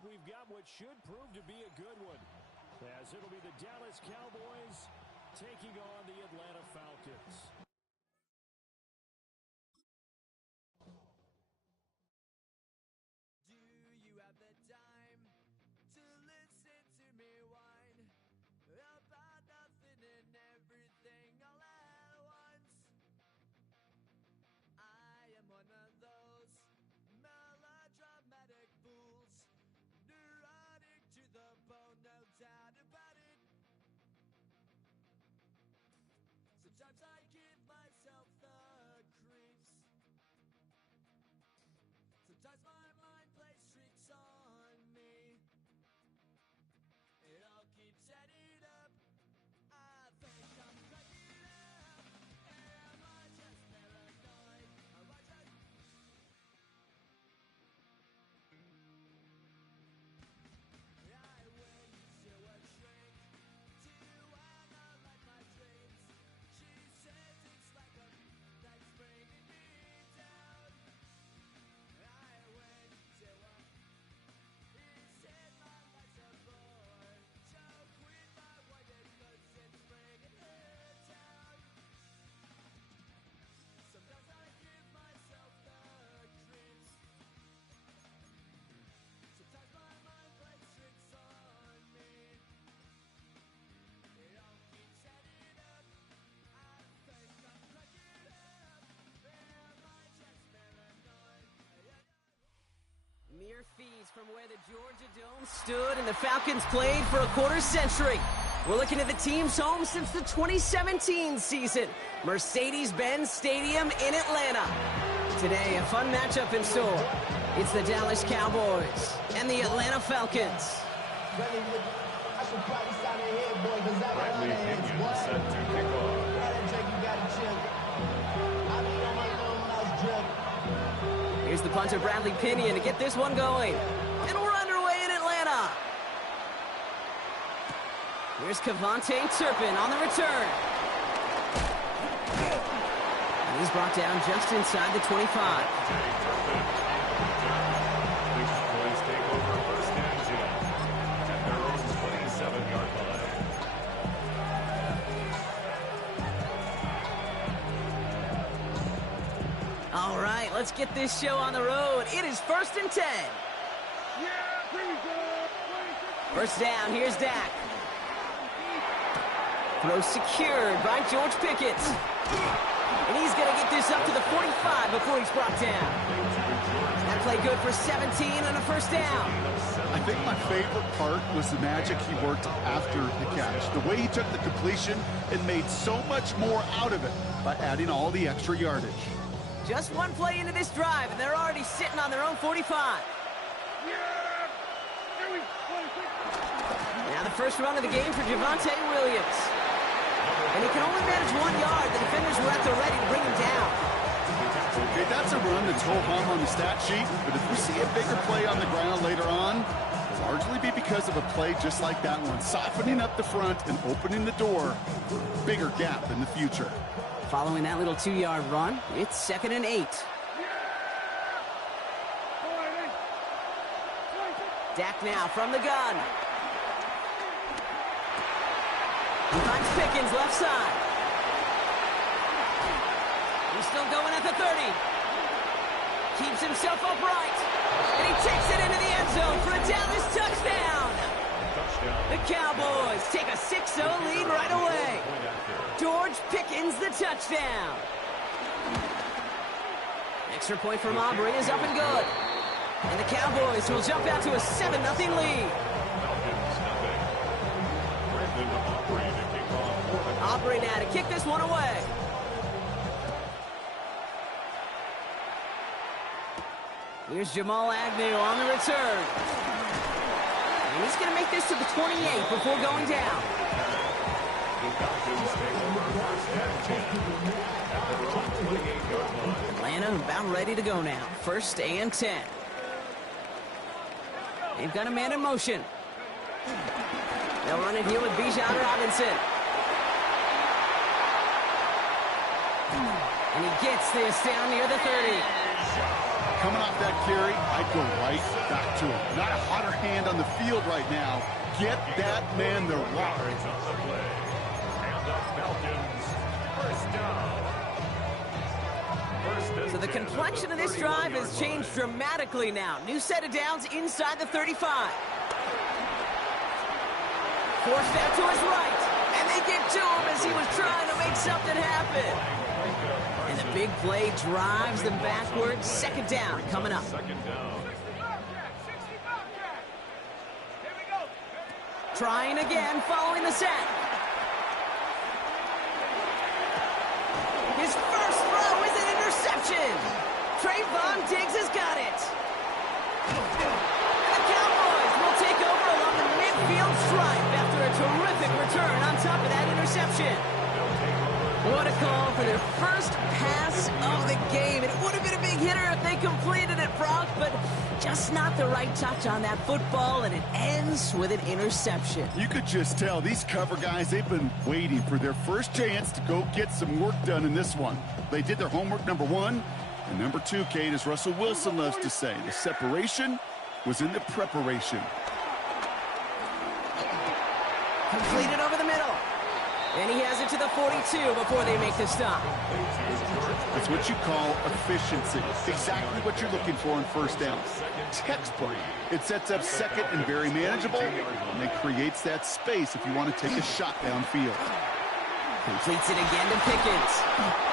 matchup, we've got what should prove to be a good one, as it'll be the Dallas Cowboys taking on the Atlanta Falcons. Do you have the time to listen to me whine about nothing and everything all at once? I am one of those melodramatic fools, neurotic to the bone, no doubt about it. Sometimes I give myself the creeps. Sometimes my mind plays tricks on me. It all keeps adding up. I think I'm cracking up. Am I just paranoid? Am I just... I went to a shrink to analyze my dreams. She says it's like a that's bringing me down. I went to a he said my life's a bore. Joke with my wife because it's bringing her down. Sometimes I give myself the creeps. Sometimes my mind plays tricks on me. It all keeps adding up. I think I'm cracking up. Am I just paranoid? Mere fees from where the Georgia Dome stood and the Falcons played for a quarter century. We're looking at the team's home since the 2017 season, Mercedes-Benz Stadium in Atlanta. Today, a fun matchup in store. It's the Dallas Cowboys and the Atlanta Falcons. Bradley Pinion set to kick off. Here's the punter, Bradley Pinion, to get this one going. And we're underway in Atlanta. Here's Kevontae Turpin on the return. And he's brought down just inside the 25. Boys take over first and 10 at their own 27-yard line. All right, let's get this show on the road. It is 1st and 10. First down, here's Dak. Throw secured by George Pickett. And he's going to get this up to the 45 before he's brought down. That play good for 17 and a first down. I think my favorite part was the magic he worked after the catch. The way he took the completion and made so much more out of it by adding all the extra yardage. Just one play into this drive, and they're already sitting on their own 45. Now the first run of the game for Javonte Williams. And he can only manage 1 yard. The defenders were at the ready to bring him down. Okay, that's a run that's ho-hum on the stat sheet, but if we see a bigger play on the ground later on, it'll largely be because of a play just like that one, softening up the front and opening the door for a bigger gap in the future. Following that little 2-yard run, it's 2nd and 8. Dak now from the gun. He finds Pickens left side. He's still going at the 30. Keeps himself upright. And he takes it into the end zone for a Dallas touchdown. The Cowboys take a 6-0 lead right away. George Pickens the touchdown. Extra point from Aubrey is up and good. And the Cowboys will jump out to a 7-0 lead. Aubrey now to kick this one away. Here's Jamal Agnew on the return. And he's going to make this to the 28 before going down. Atlanta about ready to go now. 1st and 10. They've got a man in motion. They'll run it here with Bijan Robinson. And he gets this down near the 30. coming off that carry, I'd go right back to him. Not a hotter hand on the field right now. Get that man the rock. So the complexion of this drive has changed dramatically now. New set of downs inside the 35. Forced out to his right. And they get to him as he was trying to make something happen. And the big play drives them backwards. Second down coming up. Trying again following the sack. His first throw is an interception. Trayvon Diggs has got it. And the Cowboys will take over along the midfield stripe after a terrific return on top of that interception. What a call for their first pass of the game. It would have been a big hitter if they completed it, Brock, but just not the right touch on that football, and it ends with an interception. You could just tell these cover guys, they've been waiting for their first chance to go get some work done in this one. They did their homework, number one. And number two, Kate, as Russell Wilson loves to say, the separation was in the preparation. Completed over the middle. And he has it to the 42 before they make the stop. It's what you call efficiency. Exactly what you're looking for in first down. Textbook. It sets up second and very manageable, and it creates that space if you want to take a shot downfield. Completes it again to Pickens.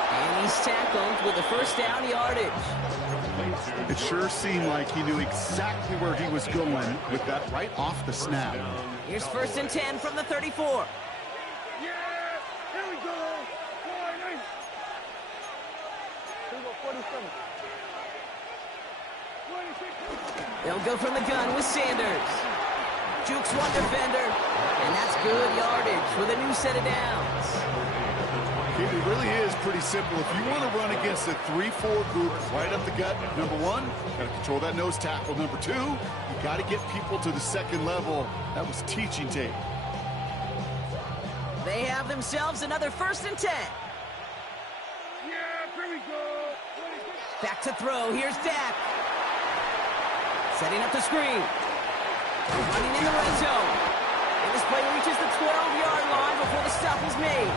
And he's tackled with the first down yardage. It sure seemed like he knew exactly where he was going with that right off the snap. Here's first and 10 from the 34. They'll go from the gun with Sanders. Jukes one defender, and that's good yardage with a new set of downs. It really is pretty simple. If you want to run against a 3-4 group right up the gut, number one, got to control that nose tackle. Number two, you got to get people to the second level. That was teaching tape. They have themselves another first and 10. Back to throw. Here's Dak. Setting up the screen. Running in the red zone. And this play reaches the 12-yard line before the stop is made.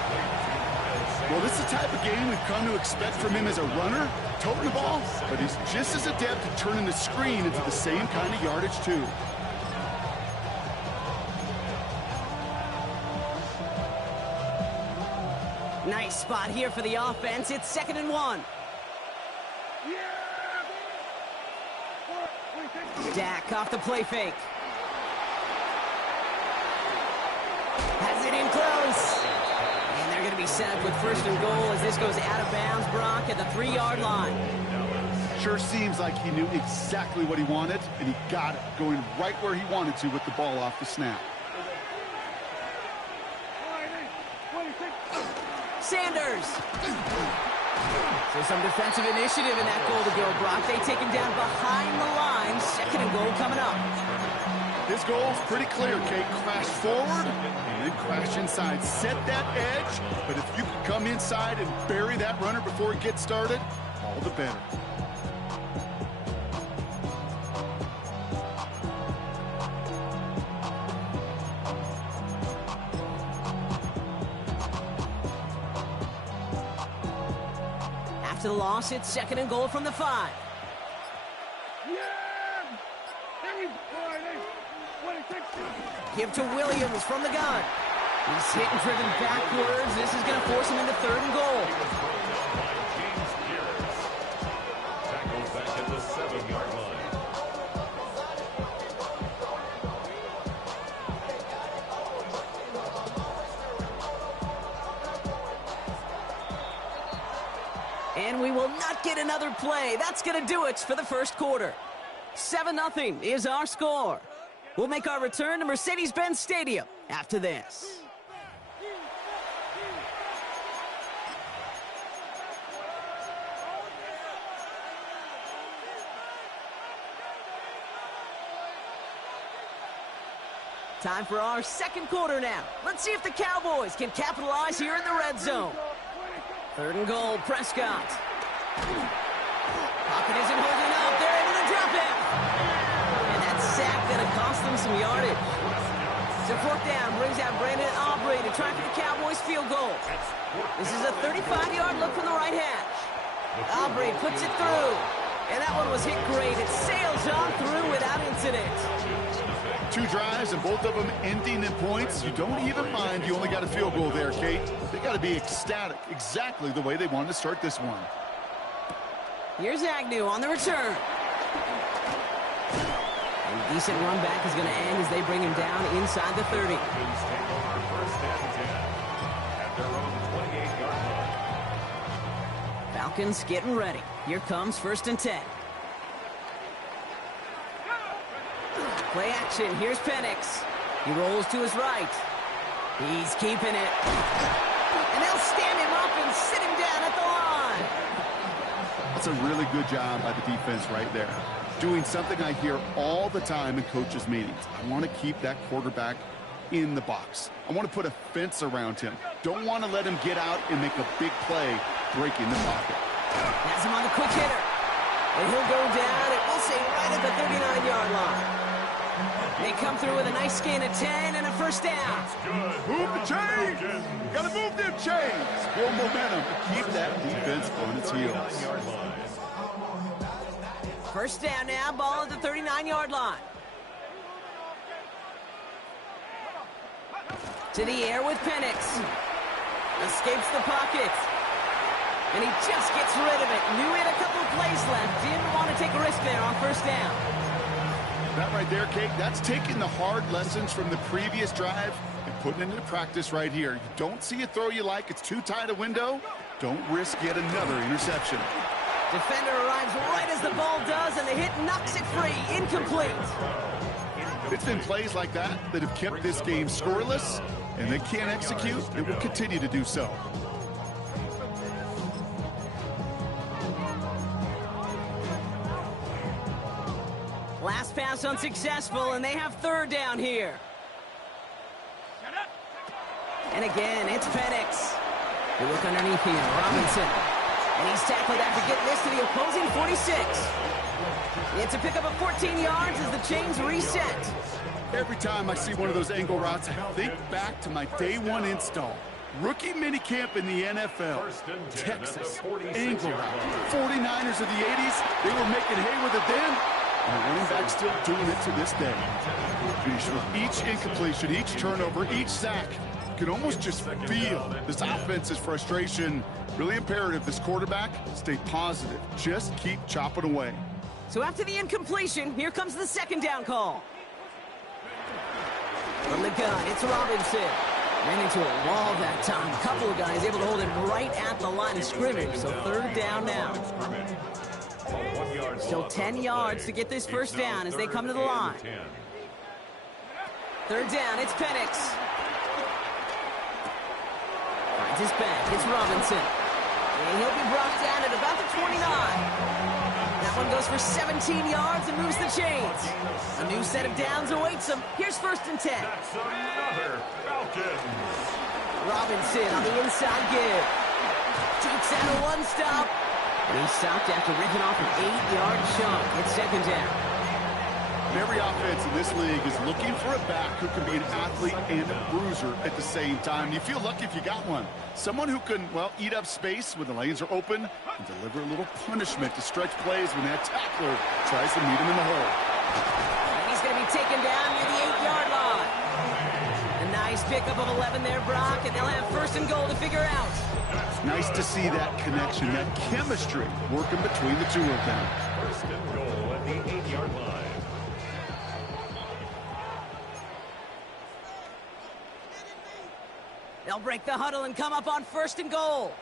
Well, this is the type of game we've come to expect from him as a runner, toting the ball, but he's just as adept at turning the screen into the same kind of yardage, too. Nice spot here for the offense. It's 2nd and 1. Dak off the play fake. Has it in close. And they're going to be set up with first and goal as this goes out of bounds, Brock, at the 3-yard line. Sure seems like he knew exactly what he wanted, and he got it, going right where he wanted to with the ball off the snap. Sanders. So some defensive initiative in that goal to go, Brock. They take him down behind the line. 2nd and goal coming up. His goal's pretty clear, Kate. Crash forward and then crash inside. Set that edge, but if you can come inside and bury that runner before it gets started, all the better. After the loss, it's 2nd and goal from the 5. Give to Williams from the gun. He's hit and driven backwards. This is going to force him into 3rd and goal. Tackles back at the 7-yard line. And we will not get another play. That's going to do it for the first quarter. 7-0 is our score. We'll make our return to Mercedes-Benz Stadium after this. Time for our second quarter now. Let's see if the Cowboys can capitalize here in the red zone. 3rd and goal, Prescott. Pocket isn't holding up. fourth down brings out Brandon Aubrey to try for the Cowboys field goal. This is a 35-yard look from the right hash. Aubrey puts it through. And that one was hit great. It sails on through without incident. 2 drives and both of them ending in points. You don't even mind you only got a field goal there, Kate. They got to be ecstatic, exactly the way they wanted to start this one. Here's Agnew on the return. A decent run back is going to end as they bring him down inside the 30. Falcons getting ready. Here comes 1st and 10. Play action. Here's Penix. He rolls to his right. He's keeping it. And they'll stand him up and sit him down at the line. That's a really good job by the defense right there. Doing something I hear all the time in coaches' meetings. I want to keep that quarterback in the box. I want to put a fence around him. Don't want to let him get out and make a big play breaking the pocket. Has him on the quick hitter. And he'll go down, and we'll say right at the 39-yard line. They come through with a nice gain of 10 and a first down. Move the chains! Got to move them chains! Build momentum to keep that defense on its heels. First down now, ball at the 39-yard line. To the air with Penix. Escapes the pocket. And he just gets rid of it. Knew he had a couple of plays left. Didn't want to take a risk there on first down. That right there, Kate, that's taking the hard lessons from the previous drive and putting it into practice right here. You don't see a throw you like, it's too tight a window, don't risk yet another interception. Defender arrives right as the ball does, and the hit knocks it free. Incomplete. It's been plays like that that have kept this game scoreless, and they can't execute. It will continue to do so. Last pass unsuccessful, and they have third down here. And again, it's Penix. They look underneath here, Robinson. And he's tackled after getting this to the opposing 46. It's a pickup of 14 yards as the chains reset. Every time I see one of those angle routes, I think back to my day one install. Rookie minicamp in the NFL. Texas, angle route. 49ers of the 80s, they were making hay with it then. And the running back still doing it to this day. With each incompletion, each turnover, each sack, you can almost just feel this offense's frustration. Really imperative this quarterback stay positive. Just keep chopping away. So after the incompletion, here comes the second down call. From the gun, it's Robinson. Ran into a wall that time. A couple of guys able to hold it right at the line of scrimmage. So third down now. Still 10 yards to get this first down as they come to the line. Third down, it's Penix. Finds his back, it's Robinson. And he'll be brought down at about the 29. That one goes for 17 yards and moves the chains. A new set of downs awaits him. Here's 1st and 10. That's another Falcons. Robinson on the inside give. Takes out a one-stop. And he's stopped after ripping off an 8-yard chunk. It's second down. Every offense in this league is looking for a back who can be an athlete and a bruiser at the same time. You feel lucky if you got one. Someone who can, well, eat up space when the lanes are open and deliver a little punishment to stretch plays when that tackler tries to meet him in the hole. And he's going to be taken down near the 8-yard line. A nice pickup of 11 there, Brock, and they'll have 1st and goal to figure out. Nice to see that connection, that chemistry working between the two of them. 1st and goal at the 8-yard line. They'll break the huddle and come up on 1st and goal.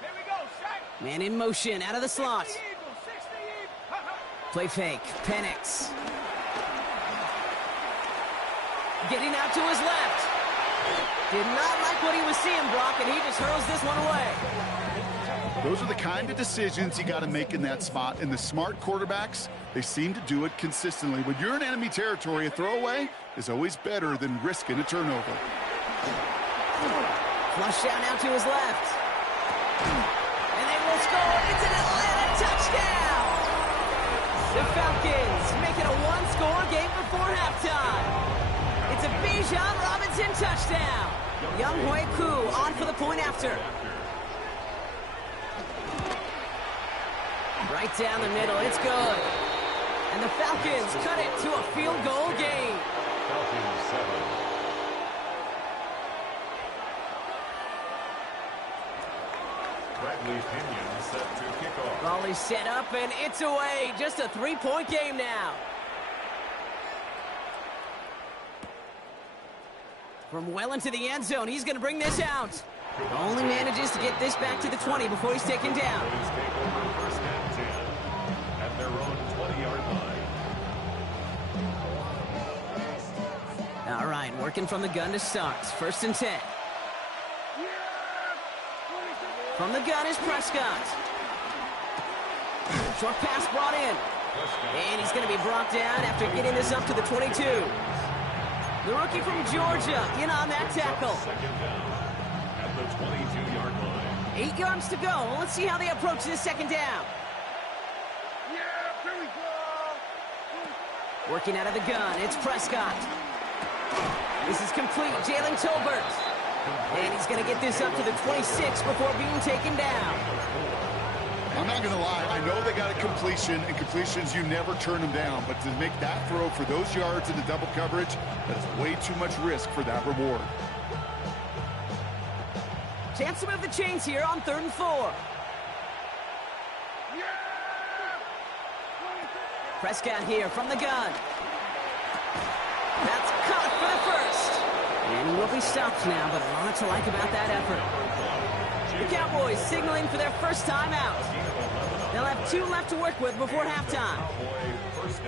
Here we go, set. Man in motion, out of the slot. Play fake, Penix. Getting out to his left. Did not like what he was seeing, Brock, and he just hurls this one away. Those are the kind of decisions you got to make in that spot. And the smart quarterbacks, they seem to do it consistently. When you're in enemy territory, a throwaway is always better than risking a turnover. Flush down now to his left. And they will score. It's an Atlanta touchdown. The Falcons make it a one-score game before halftime. Bijan Robinson touchdown. Young Hui Koo on for the point after. Right down the middle, it's good. And the Falcons cut it to a field goal game. Falcons 7. Bradley Pinion set to kick off. Ball is set up and it's away. Just a 3-point game now. From well into the end zone, he's going to bring this out. Only manages to get this back to the 20 before he's taken down. Cowboys take over first and 10 at their own 20-yard line. All right, working from the gun to start. First and 10. From the gun is Prescott. Short pass brought in. And he's going to be brought down after getting this up to the 22. The rookie from Georgia in on that tackle. Second down at the 22-yard line. 8 yards to go. Let's see how they approach this second down. Working out of the gun, it's Prescott. This is complete. Jalen Tolbert. And he's going to get this up to the 26 before being taken down. I'm not going to lie. I know they got a completion, and completions, you never turn them down. But to make that throw for those yards in the double coverage, that's way too much risk for that reward. Chance to move the chains here on 3rd and 4. Prescott here from the gun. That's caught for the first. And he will be stopped now, but a lot to like about that effort. The Cowboys signaling for their first time out. They'll have 2 left to work with before halftime.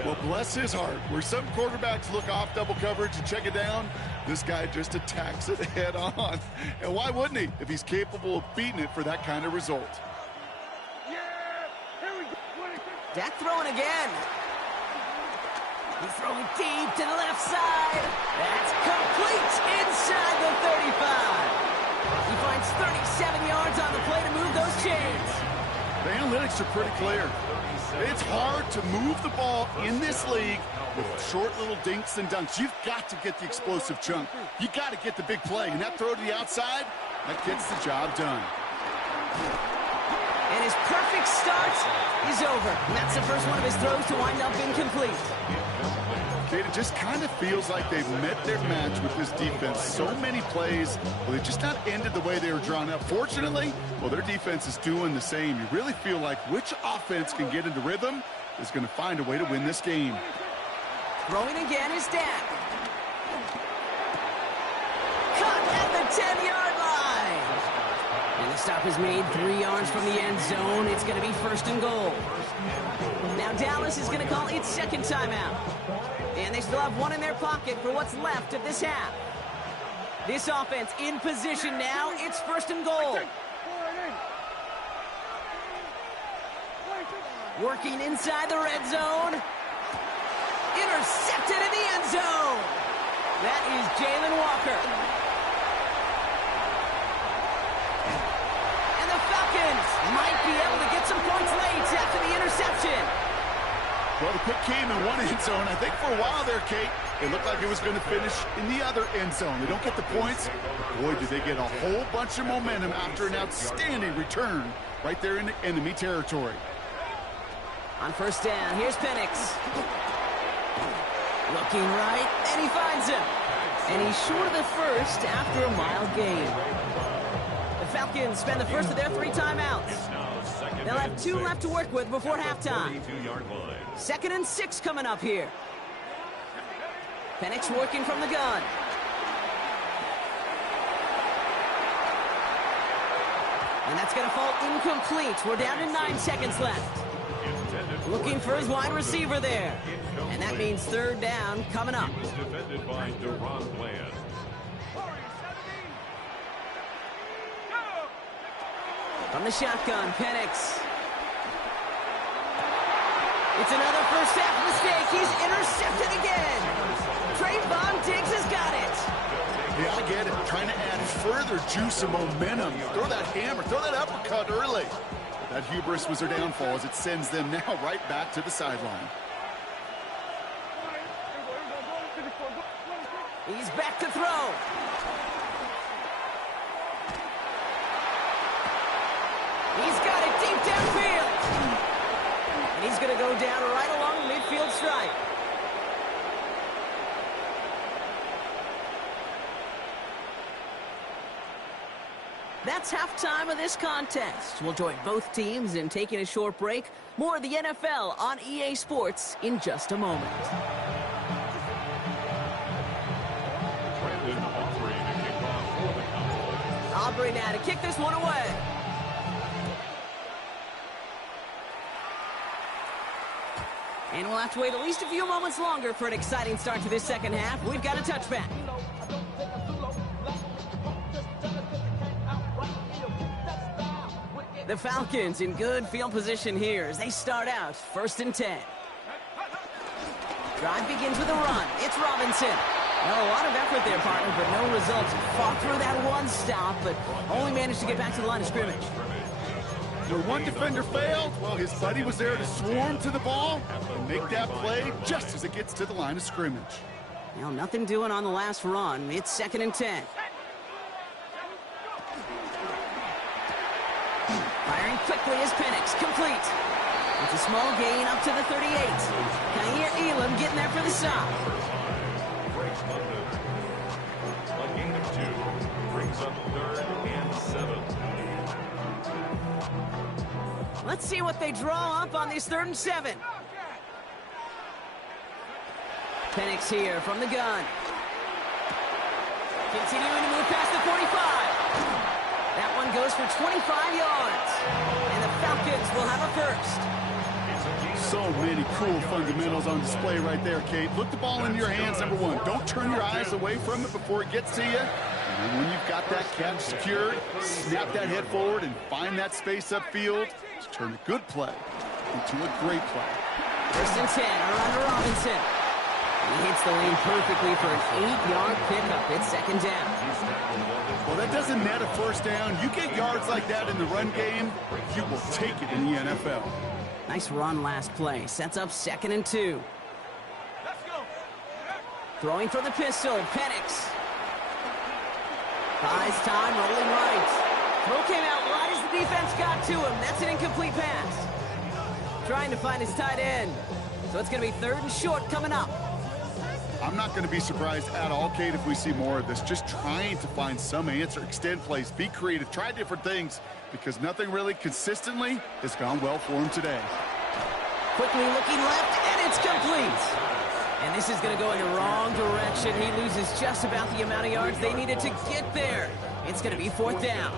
Well, bless his heart. Where some quarterbacks look off double coverage and check it down, this guy just attacks it head on. And why wouldn't he if he's capable of beating it for that kind of result? Dak throwing again. He's throwing deep to the left side. That's complete inside the 35. He finds 37 yards on the play to move those chains. The analytics are pretty clear. It's hard to move the ball in this league with short little dinks and dunks. You've got to get the explosive chunk. You got to get the big play. And that throw to the outside, that gets the job done. And his perfect start is over. And that's the first one of his throws to wind up incomplete. It just kind of feels like they've met their match with this defense. So many plays, well, they just not ended the way they were drawn up. Fortunately, well, their defense is doing the same. You really feel like which offense can get into rhythm is going to find a way to win this game. Throwing again is Dak. Caught at the 10-yard line. And the stop is made 3 yards from the end zone. It's going to be 1st and goal. Now Dallas is going to call its second timeout. And they still have 1 in their pocket for what's left of this half. This offense in position now. It's 1st and goal. Working inside the red zone. Intercepted in the end zone. That is Jalen Walker. And the Falcons might be able to get some points late after the interception. Well, the pick came in one end zone. I think for a while there, Kate, it looked like it was going to finish in the other end zone. They don't get the points. Boy, did they get a whole bunch of momentum after an outstanding return right there in the enemy territory. On 1st down, here's Penix. Looking right, and he finds him. And he's short of the first after a mile gain. The Falcons spend the first of their 3 timeouts. They'll have 2 left to work with before halftime. 2nd and 6 coming up here. Penix working from the gun. And that's going to fall incomplete. We're down to 9 seconds left. Looking for his wide receiver there. And that means 3rd down coming up. Defended by Deron Bland. From the shotgun, Penix. It's another first half mistake. He's intercepted again. Trayvon Diggs has got it. Yeah, I get it. Trying to add further juice and momentum. Throw that hammer, throw that uppercut early. That hubris was their downfall as it sends them now right back to the sideline. He's back to throw. He's got it deep downfield. And he's going to go down right along the midfield stripe. That's halftime of this contest. We'll join both teams in taking a short break. More of the NFL on EA Sports in just a moment. Aubrey now to kick this one away. And we'll have to wait at least a few moments longer for an exciting start to this second half. We've got a touchback. The Falcons in good field position here as they start out 1st and 10. Drive begins with a run. It's Robinson. Now a lot of effort there, partner, but no results. Fought through that one stop, but only managed to get back to the line of scrimmage. Where one defender failed, well, his buddy was there to swarm to the ball and make that play just as it gets to the line of scrimmage. Well, nothing doing on the last run. It's 2nd and 10. Firing quickly is Penix, complete. It's a small gain up to the 38. Kaiir Elam getting there for the stop. A gain of 2 brings up 3rd and 7. Let's see what they draw up on this 3rd and 7. Penix here from the gun. Continuing to move past the 45. That one goes for 25 yards. And the Falcons will have a first. So many cool fundamentals on display right there, Kate. Look the ball into your hands, number one. Don't turn your eyes away from it before it gets to you. And when you've got that catch secured, snap that head forward and find that space upfield to turn a good play into a great play. 1st and 10, around to Robinson. He hits the lane perfectly for an 8-yard pickup. It's 2nd down. Well, that doesn't net a first down. You get yards like that in the run game, you will take it in the NFL. Nice run last play. Sets up 2nd and 2. Throwing for the pistol, Penix. Buys time, rolling right. Throw came out wide as the defense got to him. That's an incomplete pass. Trying to find his tight end. So it's going to be 3rd and short coming up. I'm not going to be surprised at all, Kate, if we see more of this. Just trying to find some answer, extend plays, be creative, try different things, because nothing really consistently has gone well for him today. Quickly looking left, and it's complete. And this is going to go in the wrong direction. He loses just about the amount of yards they needed to get there. It's going to be 4th down.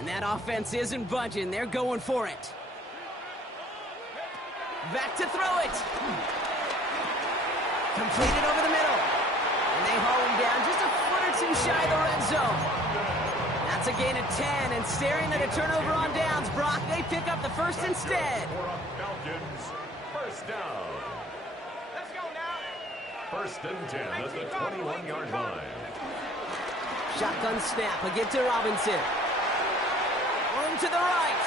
And that offense isn't budging. They're going for it. Back to throw it. Completed over the middle. And they haul him down just a foot or 2 shy of the red zone. That's a gain of 10, and staring at a turnover on downs, Brock, they pick up the first instead. Falcons, 1st down. Let's go now. 1st and 10 at the 21-yard line. Shotgun snap, again to Robinson. Room to the right.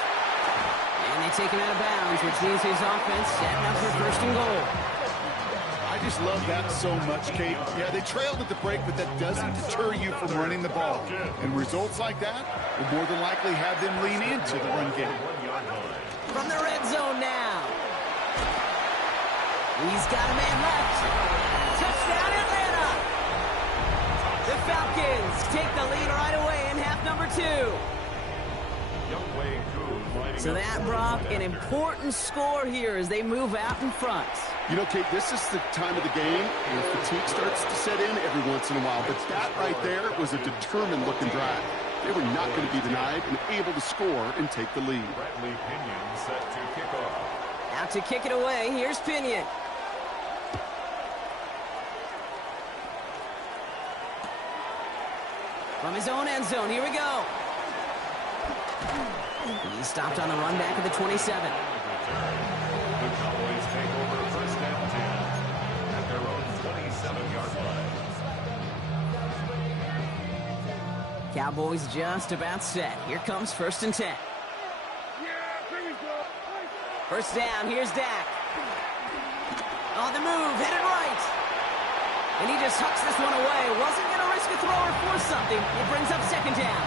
And they take him out of bounds, which means his offense setting up for 1st and goal. I just love that so much, Kate. Yeah, they trailed at the break, but that doesn't deter you from running the ball. And results like that will more than likely have them lean into the run game. From the red zone now. He's got a man left. Touchdown, Atlanta! The Falcons take the lead right away in half number 2. So that, Brock, an important score here as they move out in front. You know, Kate, this is the time of the game where fatigue starts to set in every once in a while. But that right there was a determined-looking drive. They were not going to be denied and able to score and take the lead. Bradley Pinion set to kick off. Out to kick it away, here's Pinion. From his own end zone, here we go. He stopped on the run back of the 27. The Cowboys take over 1st and 10 at their own 27-yard line. Cowboys just about set. Here comes 1st and 10. 1st down, here's Dak. On the move, headed right. And he just hucks this one away. Wasn't going to risk a throw or force something. It brings up second down.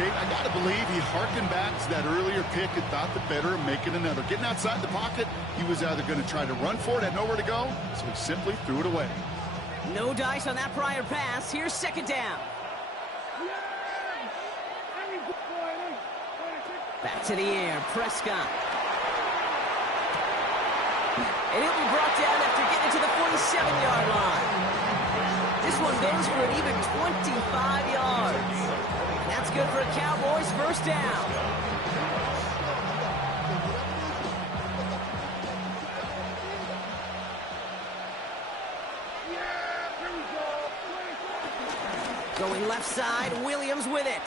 Kate, I got to believe he harkened back to that earlier pick and thought the better of making another. Getting outside the pocket, he was either going to try to run for it, had nowhere to go, so he simply threw it away. No dice on that prior pass. Here's second down. Back to the air, Prescott. And it'll be brought down after getting to the 47-yard line. This one goes for an even 25 yards. And that's good for a Cowboys first down. Going left side, Williams with it.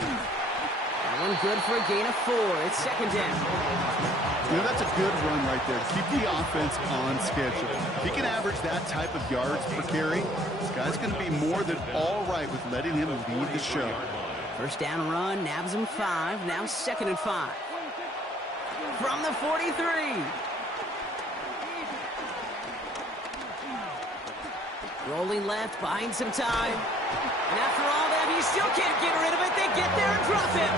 That one good for a gain of 4. It's second down. You know, that's a good run right there. Keep the offense on schedule. If he can average that type of yards per carry, this guy's going to be more than all right with letting him lead the show. First down run, nabs him 5. Now second and 5. From the 43. Rolling left, buying some time. And after all that, he still can't get rid of it. They get there and drop him.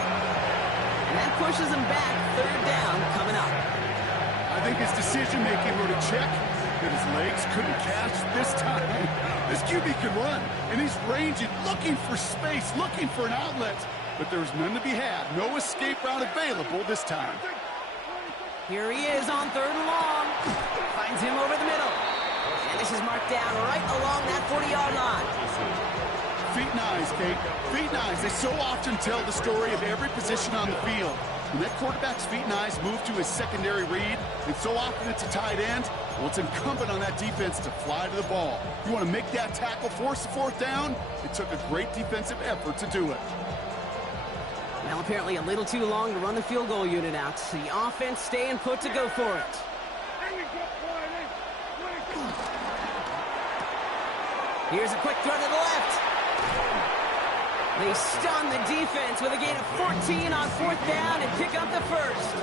And that pushes him back. Third down coming up. I think his decision-making wrote a check that his legs couldn't catch this time. This QB can run, and he's ranging, looking for space, looking for an outlet. But there's none to be had. No escape route available this time. Here he is on third and long. Finds him over the middle. And this is marked down right along that 40-yard line. Feet and eyes, Kate. Feet and eyes. They so often tell the story of every position on the field. When that quarterback's feet and eyes move to his secondary read, and so often it's a tight end, well, it's incumbent on that defense to fly to the ball. You want to make that tackle, force the fourth down? It took a great defensive effort to do it. Well, apparently a little too long to run the field goal unit out. The offense staying put to go for it. Here's a quick throw to the left. They stun the defense with a gain of 14 on fourth down and pick up the first.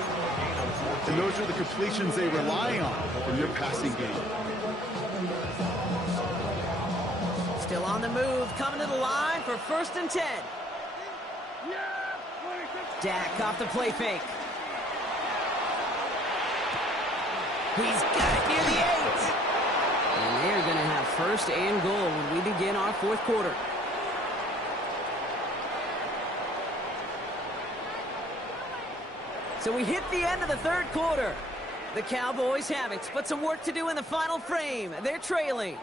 And those are the completions they rely on in their passing game. Still on the move, coming to the line for first and 10. Dak off the play fake. He's got it near the 8. And they're going to have first and goal when we begin our fourth quarter. So we hit the end of the third quarter. The Cowboys have it, but some work to do in the final frame. They're trailing.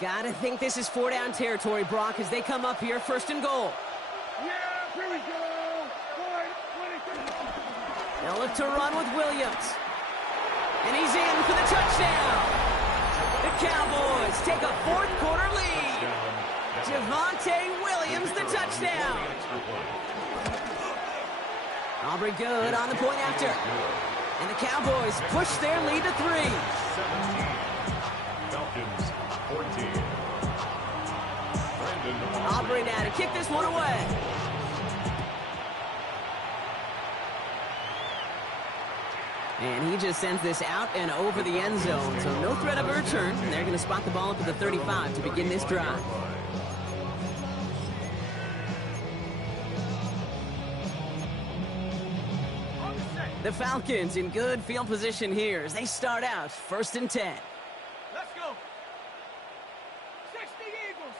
Gotta think this is 4-down territory, Brock, as they come up here first and goal. Yeah, here we go. They'll look to run with Williams. And he's in for the touchdown. The Cowboys take a fourth quarter lead. Javonte Williams, the touchdown. Aubrey good on the point after. And the Cowboys push their lead to 3. 17. Falcons 14. Aubrey now to kick this one away. And he just sends this out and over the end zone. So no threat of a return. And they're going to spot the ball up at the 35 to begin this drive. The Falcons in good field position here as they start out first and 10. Let's go. 60 Eagles.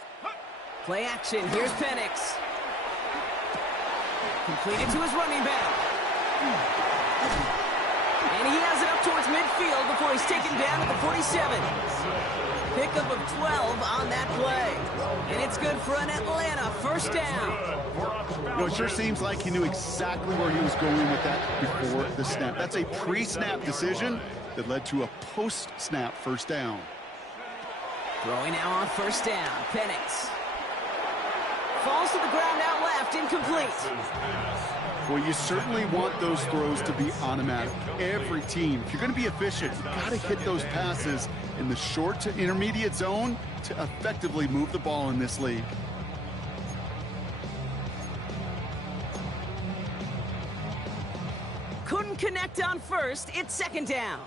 Play action. Here's Penix. Completed to his running back. And he has it up towards midfield before he's taken down at the 47. Pickup of 12 on that play. And it's good for an Atlanta first down. You know, it sure seems like he knew exactly where he was going with that before the snap. That's a pre-snap decision that led to a post-snap first down. Throwing now on first down. Penix. Falls to the ground out left, incomplete. Well, you certainly want those throws to be automatic. Every team, if you're going to be efficient, you've got to hit those passes in the short to intermediate zone to effectively move the ball in this league. Couldn't connect on first. It's second down.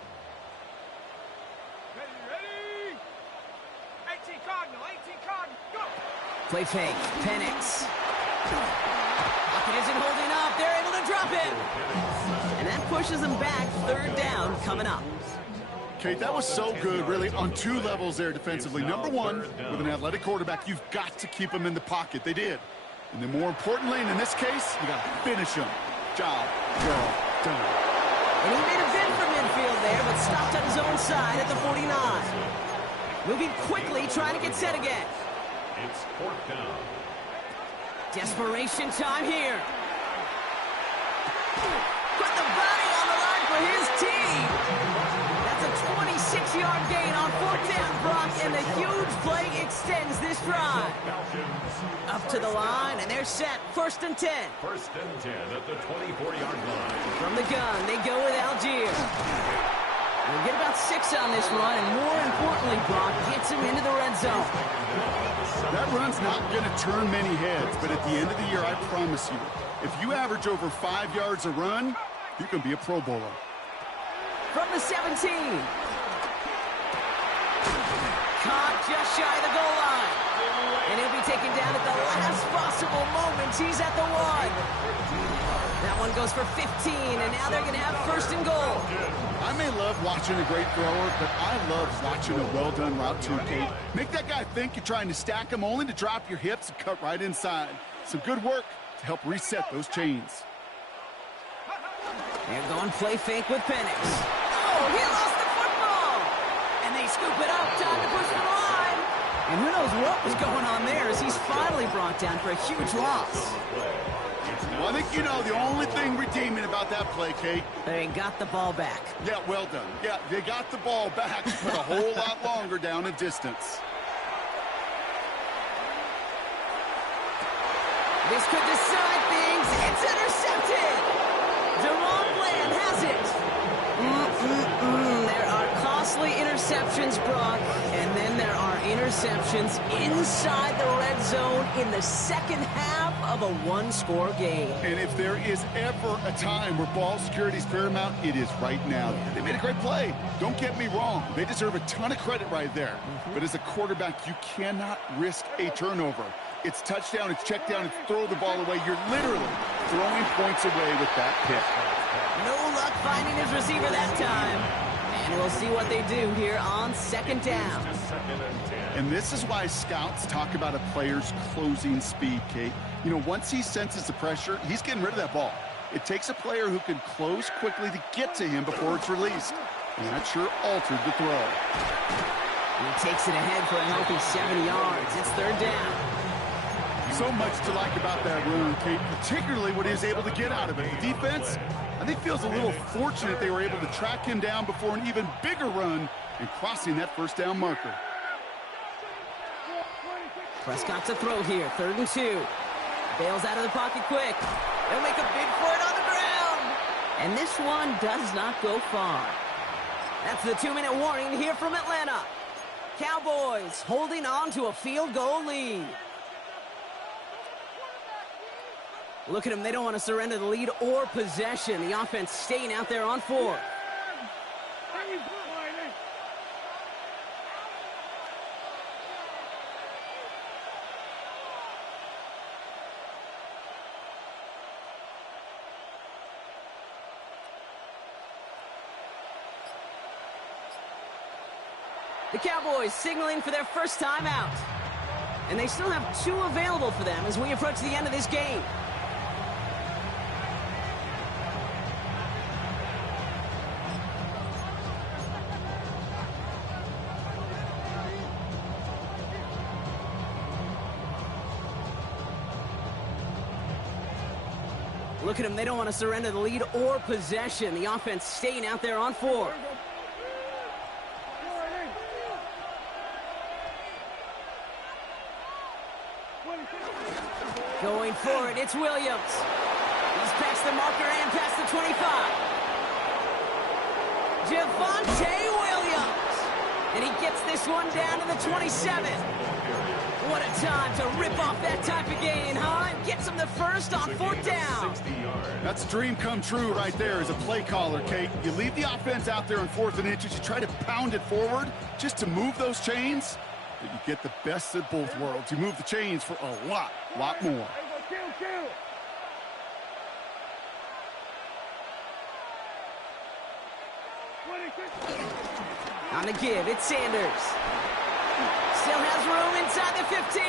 Ready? 18 Cardinal, go! Play fake. Penix. Pocket isn't holding up. They're able to drop it. And that pushes them back. Third down coming up. Kate, that was so good, really, on two levels there defensively. Number one, with an athletic quarterback, you've got to keep him in the pocket. They did. And then more importantly, and in this case, you got to finish him. Job well done. And he made a bid for midfield there, but stopped on his own side at the 49. Moving quickly, trying to get set again. It's fourth down. Desperation time here. Put the body on the line for his team. That's a 26-yard gain on fourth down, Brock, and the huge play extends this drive. Up to the line, and they're set. First and 10. First and 10 at the 24-yard line. From the gun, they go with Algier. They'll get about 6 on this run, and more importantly, Brock gets him into the red zone. That run's not going to turn many heads, but at the end of the year, I promise you, if you average over 5 yards a run, you can be a Pro Bowler. From the 17. Caught just shy of the goal line. And he'll be taken down at the last possible moment. He's at the 1. That one goes for 15, and now they're going to have first and goal. I may love watching a great thrower, but I love watching a well-done route too, Kate. Make that guy think you're trying to stack him only to drop your hips and cut right inside. Some good work to help reset those chains. They're going play fake with Penix. Oh, he lost the football! And they scoop it up, time to push the line. And who knows what was going on there as he's finally brought down for a huge loss. Well, I think you know the only thing redeeming about that play, Kate. They got the ball back. Yeah, well done. Yeah, they got the ball back, but a whole lot longer down a distance. This could decide things. It's intercepted. Jerome Bland has it. There are costly interceptions, Brock, and then there are interceptions inside the red zone in the second half of a one-score game. And if there is ever a time where ball security is paramount, it is right now. They made a great play. Don't get me wrong. They deserve a ton of credit right there. But as a quarterback, you cannot risk a turnover. It's touchdown, it's check down, it's throw the ball away. You're literally throwing points away with that pick. No luck finding his receiver that time. And we'll see what they do here on second down. And this is why scouts talk about a player's closing speed, Kate. You know, once he senses the pressure, he's getting rid of that ball. It takes a player who can close quickly to get to him before it's released. And that sure altered the throw. He takes it ahead for a healthy 7 yards. It's third down. So much to like about that run, Kate, particularly what he was able to get out of it. The defense, I think, feels a little fortunate they were able to track him down before an even bigger run and crossing that first down marker. Prescott to throw here, 3rd and 2. Bails out of the pocket quick. They'll make a bid for it on the ground. And this one does not go far. That's the 2-minute warning here from Atlanta. Cowboys holding on to a field goal lead. Look at them. They don't want to surrender the lead or possession. The offense staying out there on 4. The Cowboys signaling for their first time out. And they still have 2 available for them as we approach the end of this game. Look at them. They don't want to surrender the lead or possession. The offense staying out there on 4. Going for it, it's Williams. He's past the marker and past the 25. Javonte Williams. And he gets this one down to the 27. What a time to rip off that type of gain, huh? And gets him the first on 4th down. That's a dream come true right there as a play caller, Kate. You leave the offense out there on 4th and inches. You try to pound it forward just to move those chains. But you get the best of both worlds. You move the chains for a lot more. On the give, it's Sanders. Still has room inside the 15.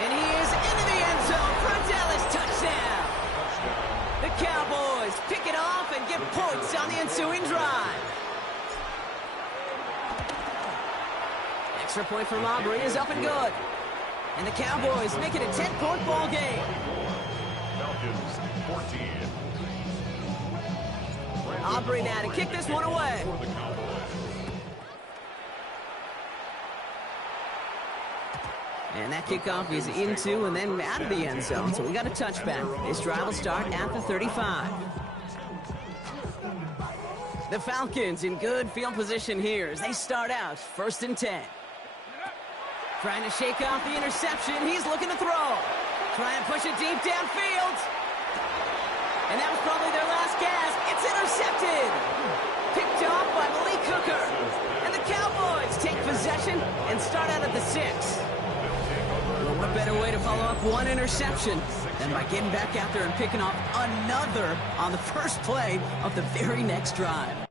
And he is into the end zone for a Dallas touchdown. The Cowboys pick it off and get points on the ensuing drive. Extra point from Aubrey is up and good. And the Cowboys make it a 10-point ball game. Falcons 14. Aubrey now to kick this one away. And that kickoff is into and then out of the end zone. So we got a touchback. This drive will start at the 35. The Falcons in good field position here as they start out 1st and 10. Trying to shake off the interception. He's looking to throw. Trying to push it deep downfield. And that was probably their last gasp. It's intercepted. Picked off by Malik Hooker. And the Cowboys take possession and start out at the 6. Well, what better way to follow up one interception than by getting back out there and picking off another on the first play of the very next drive.